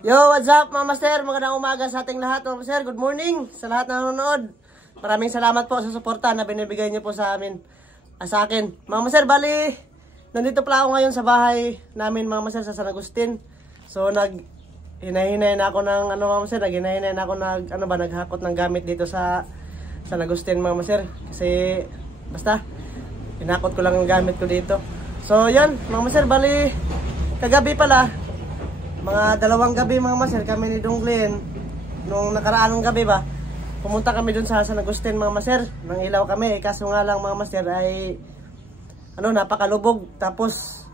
Yo, what's up mga master? Magandang umaga sa ating lahat mga master. Good morning sa lahat na nanonood. Maraming salamat po sa suporta na binibigay niyo po sa amin. Sa akin. Mga master, bali, nandito pala ako ngayon sa bahay namin mga master sa San Agustin. So, hinay-hinay na ako ng mga master. Hinay-hinay na ako naghakot ng gamit dito sa San Agustin mga master. Kasi, basta, hinakot ko lang ang gamit ko dito. So, yan mga master, bali, kagabi pala, mga 2 gabi mga master, kami ni Dong Glenn, nung nakaraanong gabi ba, pumunta kami dun sa San Agustin mga master, nang ilaw kami, kaso nga lang mga master ay, napakalubog, tapos,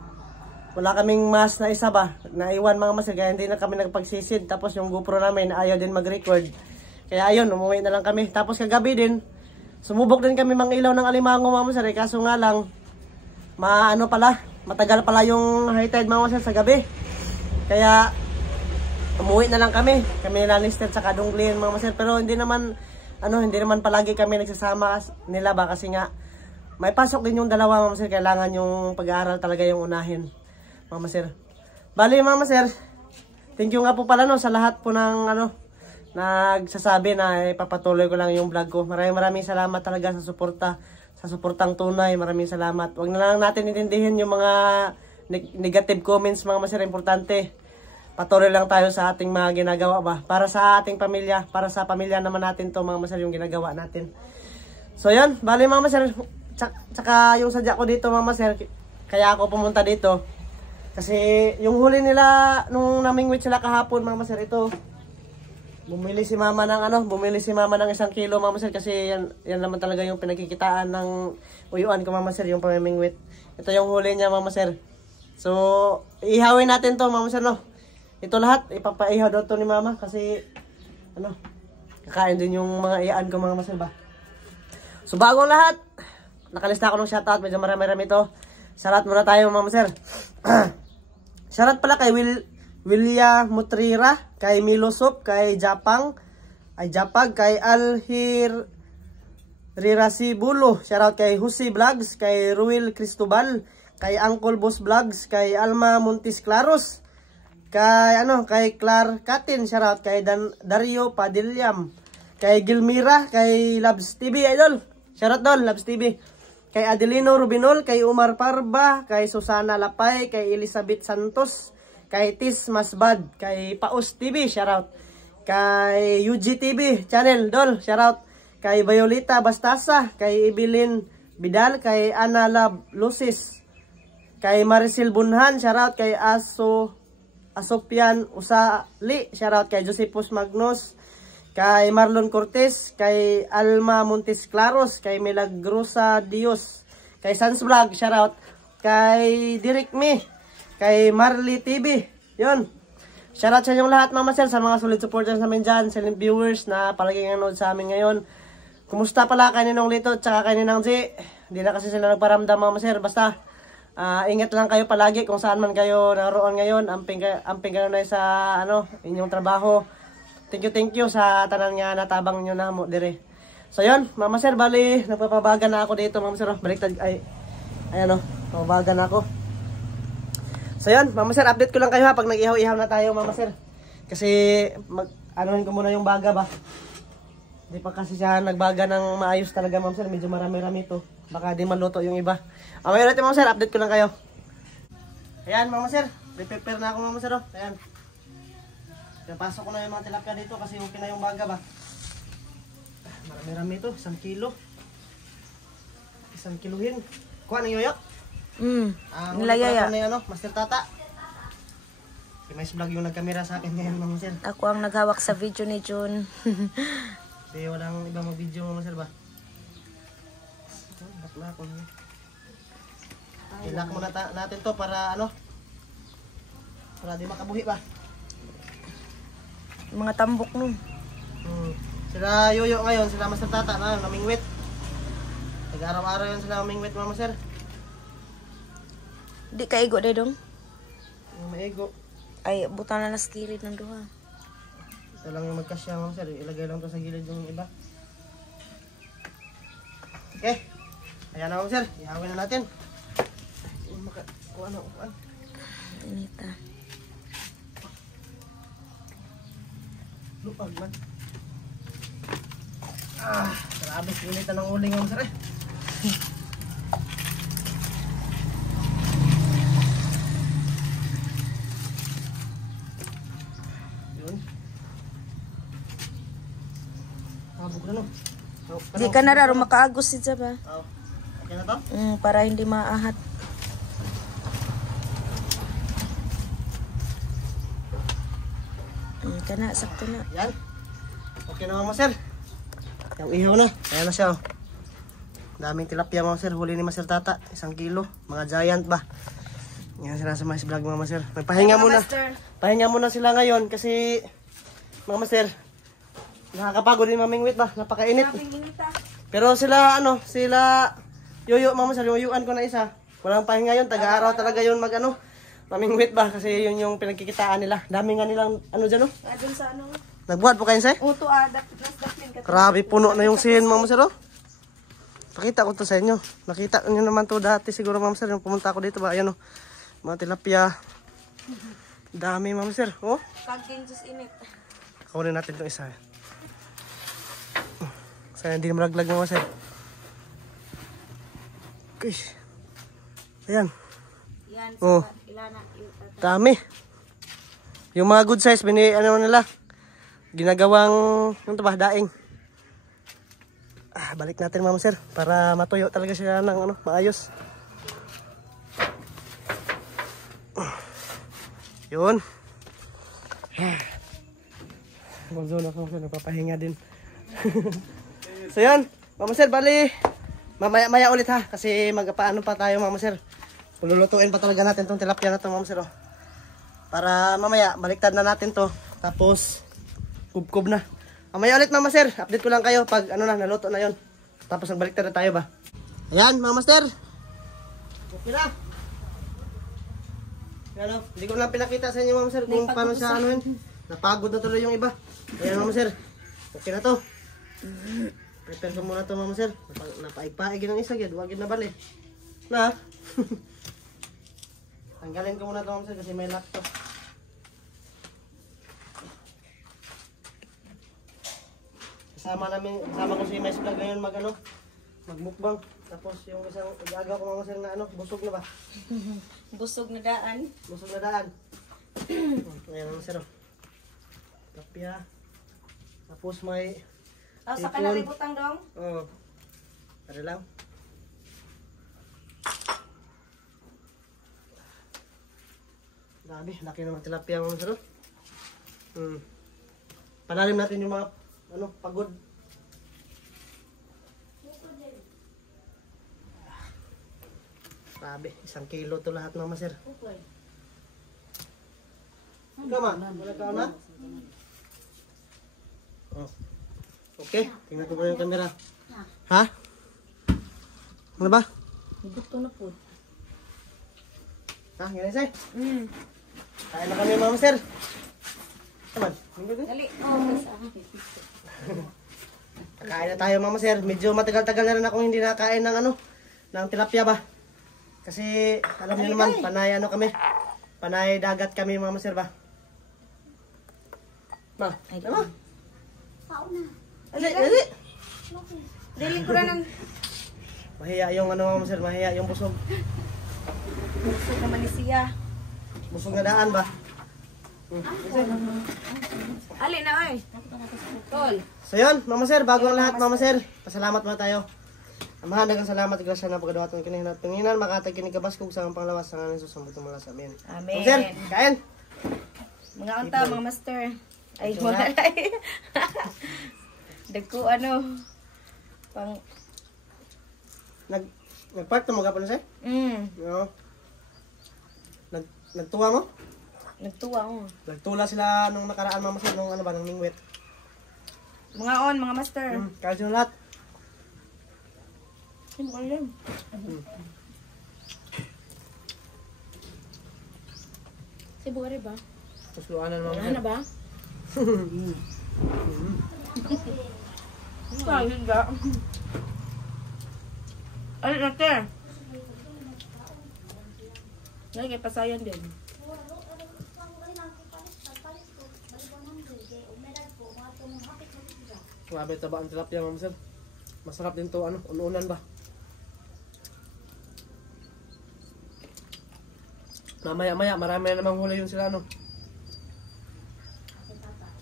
wala kaming mas na isa ba, naiwan mga master, kaya hindi na kami nagpagsisid, tapos yung GoPro namin, ayaw din mag-record, kaya ayun, umuwi na lang kami, tapos kagabi din, sumubok din kami mang ilaw ng Alimango mga master, kaso nga lang, matagal pala yung high tide mga master sa gabi. Kaya umuwi na lang kami nila Lister sa Kadunglin mga master, pero hindi naman palagi kami nagsasama nila ba, kasi nga may pasok din yung dalawa mga master, kailangan yung pag-aaral talaga yung unahin mga master. Bali mga master, thank you nga po pala sa lahat po ng nagsasabi na ipapatuloy ko lang yung vlog ko. Maraming salamat talaga sa suportang tunay. Maraming salamat. Wag na lang natin intindihin yung mga negative comments mga master, importante. Patuloy lang tayo sa ating mga ginagawa ba. Para sa ating pamilya, para sa pamilya naman natin to mga master yung ginagawa natin. So yan, bali mga master, tsaka yung sadya ko dito mga master, kaya ako pumunta dito. Kasi yung huli nila, nung namingwit sila kahapon mga master, ito, bumili si mama ng 1 kilo mga master, kasi yan naman talaga yung pinagkikitaan ng uyuan ko mga master, yung pamimingwit. Ito yung huli niya mga master. So, ihawin natin to mga master, Ito lahat, ipapaihaw daw to ni mama kasi, kakain din yung mga iyaan ko mga master ba. So, bago lahat, nakalista ako ng shoutout, medyo marami-rami to. Shoutout muna tayo mga master. Shoutout pala kay Willia Mutrira, kay Milosop, kay Japag, kay Alhir Rirasibulo. Shoutout kay Husi Vlogs, kay Ruel Cristobal, kay Uncle Boss Vlogs, kay Alma Montis Claros, kay Clar Katin, shoutout kay Dario Padillam, kay Gilmira, kay Labs TV idol. Shoutout doon, Labs TV. Kay Adelino Rubinol, kay Umar Parba, kay Susana Lapay, kay Elizabeth Santos, kay Tis Masbad, kay Paus TV, shoutout. Kay UGTV channel, dol, shoutout. Kay Violeta Bastasa, kay Evelyn Bidal, kay Ana Lab Lucis, kay Maricel Bunhan, shoutout. Kay Asopian Usali, shoutout. Kay Josephus Magnus, kay Marlon Cortez, kay Alma Montes Claros, kay Milagrosa Dios, kay Sans Vlog, shoutout. Kay Direk Me, kay Marley TV, yun. Shoutout sa inyong lahat mga master, sa mga solid supporters namin dyan, silent viewers na palaging nanonood sa amin ngayon. Kumusta pala kay Ninong Lito at saka kay Ninang G? Hindi na kasi sila nagparamdam mga master. Basta, ingat lang kayo palagi kung saan man kayo naroon ngayon. Amping kayo na sa inyong trabaho. Thank you sa tanan nga natabang nyo na mo dire. So yun, mga master, bali, nagpapabaga na ako dito mga master. Baliktad, papabaga na ako. So yun, mga master, update ko lang kayo pag nag-ihaw-ihaw na tayo mga master. Kasi, anuhin ko muna yung baga ba. Hindi pa kasi siya nagbaga ng maayos talaga mga master. Medyo marami-rami to. Baka di maluto yung iba. Ngayon natin mga master, update ko lang kayo. Ayan mga master, prepare na ako mga master. Ayan. Pinapasok ko na yung mga tilapia dito kasi okay na yung baga ba. Marami-rami to, 1 kilo. 1 kilohin. Kuha ng yoyok. Nilayaya. Master Tata. Si Mais Vlog yung nagkamera sa akin ngayon mga master. Ako ang naghawak sa video ni Jun. Kasi walang iba mag-video mga master ba. Bakla ako. Ilak muna natin to para para di makabuhi ba. Mga tambok nun. Sila Yoyo ngayon, sila Master Tata na namingwit. Nag-araw-araw yun sila namingwit mga master. Di ka igo day dong? Maigo. Ay, buta na nas kilid ng duha. Ito lang yung magkasya mga master. Ilagay lang to sa gilid yung iba. Okay. Ayan na mga master. Ihawin na natin. Kuha. Inita. Lupag man. Grabe, sinitan ng uling mga sir eh. Yun. Habog na no. Di ka na raro makaagos siya ba? Oh. Okay na to? Para hindi maahat. Kana, sakto na. Yan. Okay na mga sir. Yung ihaw na. Ayan na siya oh. Daming tilapia mga sir. Huli ni Master Tata. 1 kilo. Mga giant ba? Yan sila sa mais vlog mga sir. Magpahinga muna. Pahinga muna sila ngayon kasi mga master, nakakapagod din maming wait ba? Napakainit. Pero sila sila yoyo mga master, yoyoan ko na isa. Walang pahinga yun. Taga-araw talaga yun mag maming wait ba? Kasi yun yung pinagkikitaan nila. Dami nga nilang dyan no? Adun sa Nagbuhat po kayo sir? Uto daplin ka. Grabe, puno na yung sin, mga sir, oh. Pakita ko to sa inyo. Nakita nyo naman to dati siguro, mga sir, yung pumunta ako dito ba, ayan, oh. Mga tilapia. Dami, mga sir, oh. Kaging just init. Kawalan natin itong isa. Sana hindi na malaglag, mga sir. Okay. Ayan. Yan, Oh. ilana. Dami. Yung mga good size, nila. Ginagawang, yung ba, daing. Balik natin mga sir, para matuyo talaga siya ng maayos. Yun. Bonzo na ako, nagpapahinga din. So yun, mama sir, bali, mamaya ulit ha, kasi magpaano pa tayo mama sir. Pululutuin pa talaga natin tong tilapia na to mama sir. Oh. Para mamaya, baliktad na natin to, tapos kubkob na. Mamaya ulit mga master, update ko lang kayo pag naluto na yon. Tapos nagbaliktad na tayo ba. Ayan mga master. Okay na. Ayan, hindi ko lang pinakita sa inyo mga master kung paano siya yun. Napagod na tuloy yung iba. Ayan mga master. Okay na to. Prepare ko muna to mga master. Napaigpaig ng isa, huwag yun na bali. Na. Tanggalin ko muna to mga master kasi may laptop. Kasama ko si Mais Vlog ngayon magmukbang. Tapos yung isang igagaw ko mga sir na busog na ba? Busog na daan. Busog na daan. Ayan mga sir. Tapia. Tapos may Sa kanari butang dong? Oo. Tara lang. Dami, laki naman tilapia mga sir. Palalim natin yung mga pagod. Grabe, 1 kilo to lahat mga sir. Ikaw man, wala ka na? Oh. Okay, tingnan ko pa yung camera. Ha? Ano ba? Buto na po. Ha, ganyan sir? Kain na kami mga sir. Naman, Dali. Kain na tayo mga sir. Medyo matagal-tagal na rin ako hindi nakain ng ng tilapia ba. Kasi alam niyo naman, panay kami. Panay dagat kami mga sir ba. Ma, ano? Dali. Dali ko na ng Mahiya yung mga sir, mahiya yung busog. busog naman ni siya. Busog na daan ba? Ali na oy. Tol. So yun, mama sir, bago ang lahat mama sir, pasalamat muna tayo. Amahan dagang salamat grasya na pagkadawaton kinihinat tunginan makatag kini kabaskog sa ang panglawas sa ngalan sa sambutong malas amin. Amen. Mama sir, kain. Mga unta, mga master. Ay, wala. Dagko pang Nagpark to mga pala sir? No. Nagtuwa mo? Nagtuwa ko. Nagtula sila nung nakaraan mama sir nung nung mingwit. Mga master. Kahit yung lahat. Sino ko yan? Si Bugari ba? Tapos luanan mama Ano sir. ba? Sayang ba? Ay, nate. Lagi kay pasayan din. Grabe taba ang tilapia mga sir. Masarap din to ano, ununan ba? Mamaya-maya, marami na namang huli yun sila ano.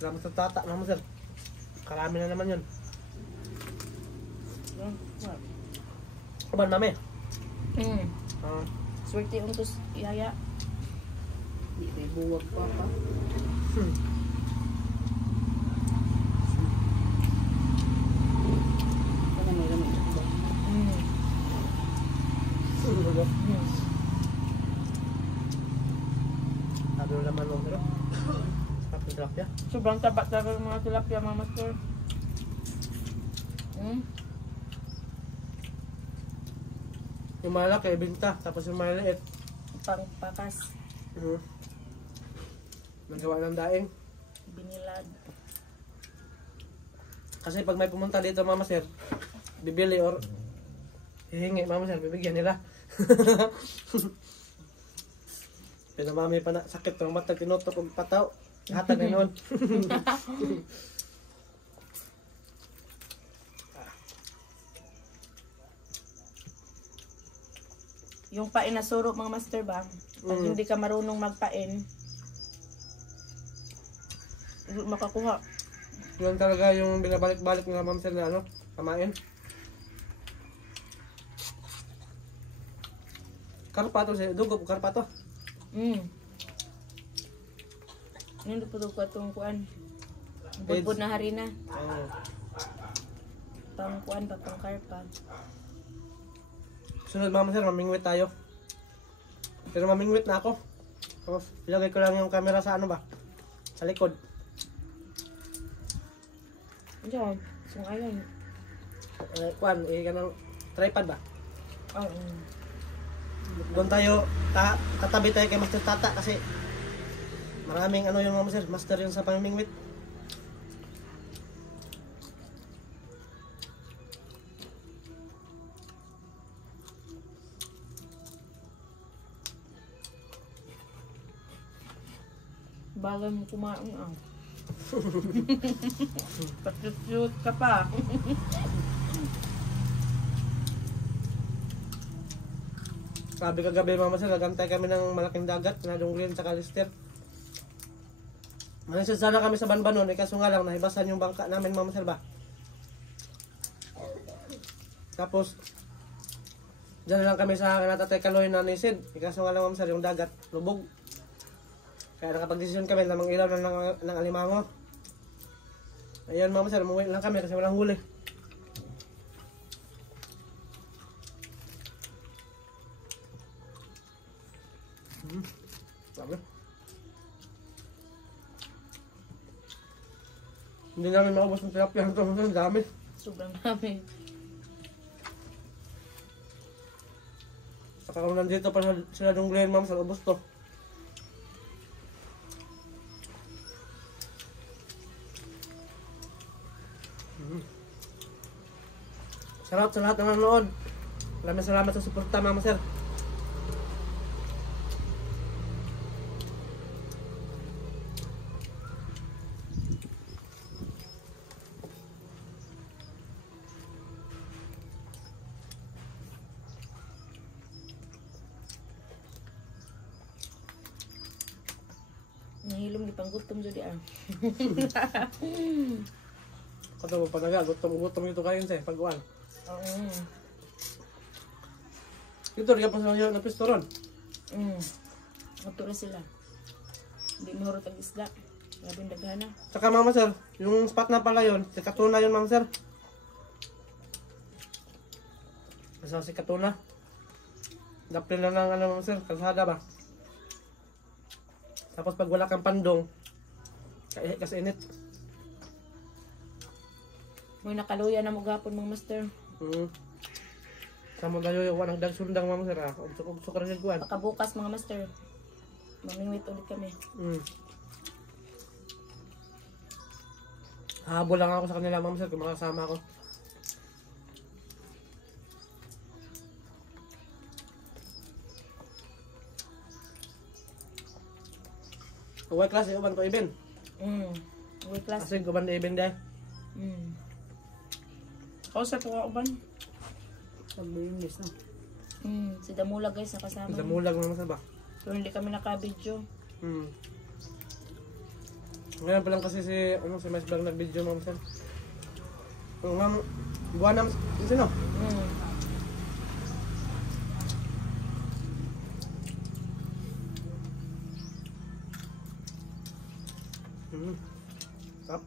Sila matatata mga sir. Karami na naman yun. Kaban mami? Swerte yung tos yaya. Di may buwag pa pa. Sabi naman mo pero sarap ng tilapia. Sobrang taba talaga ng mga tilapia, mga master. Yung malaki, binta. Tapos yung maliit, Pangpakas, nagawa ng daing. binilad. Kasi pag may pumunta dito mama sir, bibili or hihingi mama sir, bibigyan nila. Pinamami pa na, sakit ng mata, tinutok ang pataw. Hatag na noon. Yung pain na surok, mga master ba? Pag hindi ka marunong magpain, hindi makakuha. Yun talaga yung binabalik-balik nila mama sir na ano, kamain. Karpato siya, dugo po karpato. Hindi po ko itong kuan. Budbud na harina. Oh. Pang kuan pa, pang karpa. Sunod mama sir, mamingwit tayo. Pero mamingwit na ako. Tapos ilagay ko lang yung camera sa ano ba? Sa likod. Diyan, sungayon. Kuan, ka ng tripod ba? Oo. Doon tayo, tatabi tayo kay Master Tata kasi maraming ano yung mama sir, master yun sa pamimingwit. Bagay mo kumain ang. Patutut ka pa. Sabi kagabi mama sir, nagantay kami ng malaking dagat na Dunglin sa Kalister. Manisid sana kami sa Banbanon, kaso nga lang nahibasan yung bangka namin mama sir ba. Tapos diyan na lang kami sa Natatay Kaloy na nisid. Kaso nga lang mama sir, yung dagat lubog. Kaya nakapag-desisyon kami na mang-ilaw na ng alimango. Ayun mama sir, umuwi lang kami kasi walang huli. Sabi. Hindi namin maubos ng tilapia ito. Ang dami. Sobrang dami. Saka kung nandito pa sila Dunglin ma'am sa ubos to. Salamat sa lahat ng nanonood. Maraming salamat sa suporta mama sir. Nahilom di panggutom jadi ah. Kato mo panaga, gutom ito kayo sa pag-uwan. Oo. Ito rin pa sa na pistoron. Mato na sila. Hindi mahurot ang isda. Grabing daghana. Saka mama sir, yung spot na pala yun, si Katuna yun mama sir. Kasi si Katuna. Daplin na ng ano mama sir, kalsada ba? Tapos pag wala kang pandong, kasi init. May nakaluya na mo gapon mga master. Sama tayo yung wanang dagsundang mama sir ha. Ugsok rin yung kuwan. Pagkabukas mga master. Mamingwit ulit kami. Habol lang ako sa kanila mama sir kung makasama ako. Uway klase, uban ko ibin. Uwi class. Kasi uban na ibin dahil. Kausap ko ka uban. Pag-English na. Si Damula guys nakasama. Damulag naman sa ba? Pero hindi kami naka-video. Ngayon pa lang kasi si Mais Vlog nag-video mga sir. Buwan naman, sino? Tap.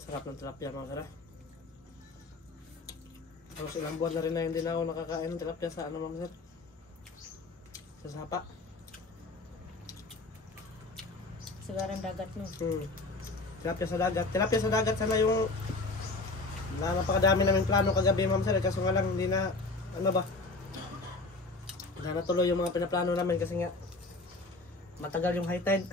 Sarap ng tilapia mga kara. Tapos ilang buwan na rin na hindi na ako nakakain ng tilapia sa ano mga sir? Sa sapa. Sigaran dagat no. Tilapia sa dagat. Tilapia sa dagat sana yung napakadami namin plano kagabi ma'am sir. Kaso nga lang hindi na ano ba? Hindi na natuloy yung mga pinaplano namin kasi nga matagal yung high tide.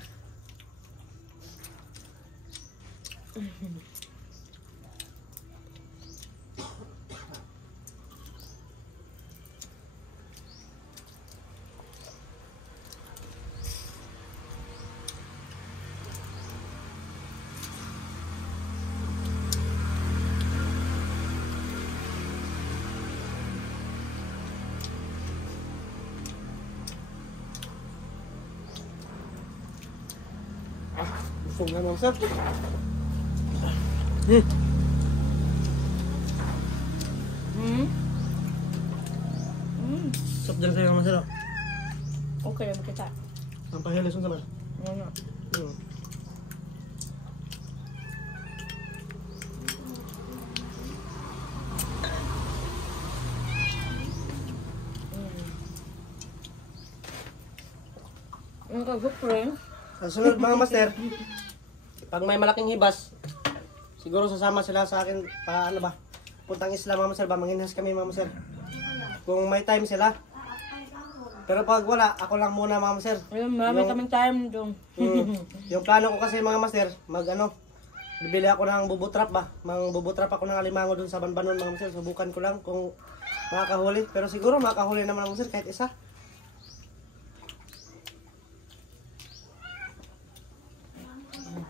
Busog na ma'am sir. Sup dyan sa'yo ma'am sir. Okay lang kita. Ang pahilis mo naman. Ano? Ang kagup rin. Sa sunod mga master, pag may malaking hibas, siguro sasama sila sa akin pa ano ba, puntang isla mga master ba, manginhas kami mga master. Kung may time sila. Pero pag wala, ako lang muna mga master. Ayun, marami kaming time doon. Yung plano ko kasi mga master, bibili ako ng bubutrap ba. Bubutrap ako ng alimango dun sa Banbanon mga master. Subukan ko lang kung makakahuli. Pero siguro makakahuli naman mga master kahit isa.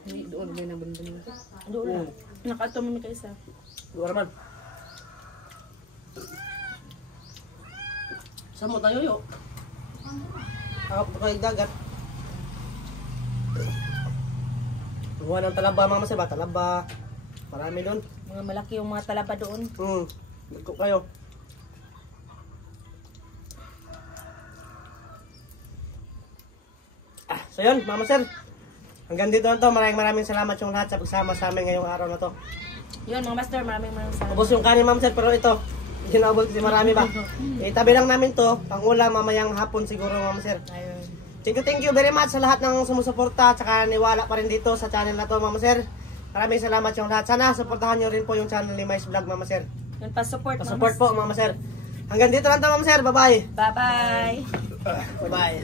Hindi, doon may nabundon. Doon lang. Nakatumami ka isa. Doon naman. Saan mo tayo yo? Ako pa kayo dagat. Buwan ng talaba mga master ba? Talaba. Marami doon. Mga malaki yung mga talaba doon. Dito kayo. So yun, mga master. Hanggang dito na to. Maraming salamat yung lahat sa pagsama sa amin ngayong araw na to. Yun mga master, maraming salamat. Ubos yung kanin, ma'am sir, pero ito, hindi na ubos kasi marami ba? Itabi lang namin to, pang ulam mamayang hapon siguro, ma'am sir. Ayun. Thank you very much sa lahat ng sumusuporta, tsaka niwala pa rin dito sa channel na to, ma'am sir. Maraming salamat yung lahat. Sana suportahan nyo rin po yung channel ni Mais Vlog, ma'am sir. Yun, pa-support. Pa-support po, ma'am sir. Hanggang dito lang to, ma'am sir. Bye-bye. Bye-bye. Bye-bye.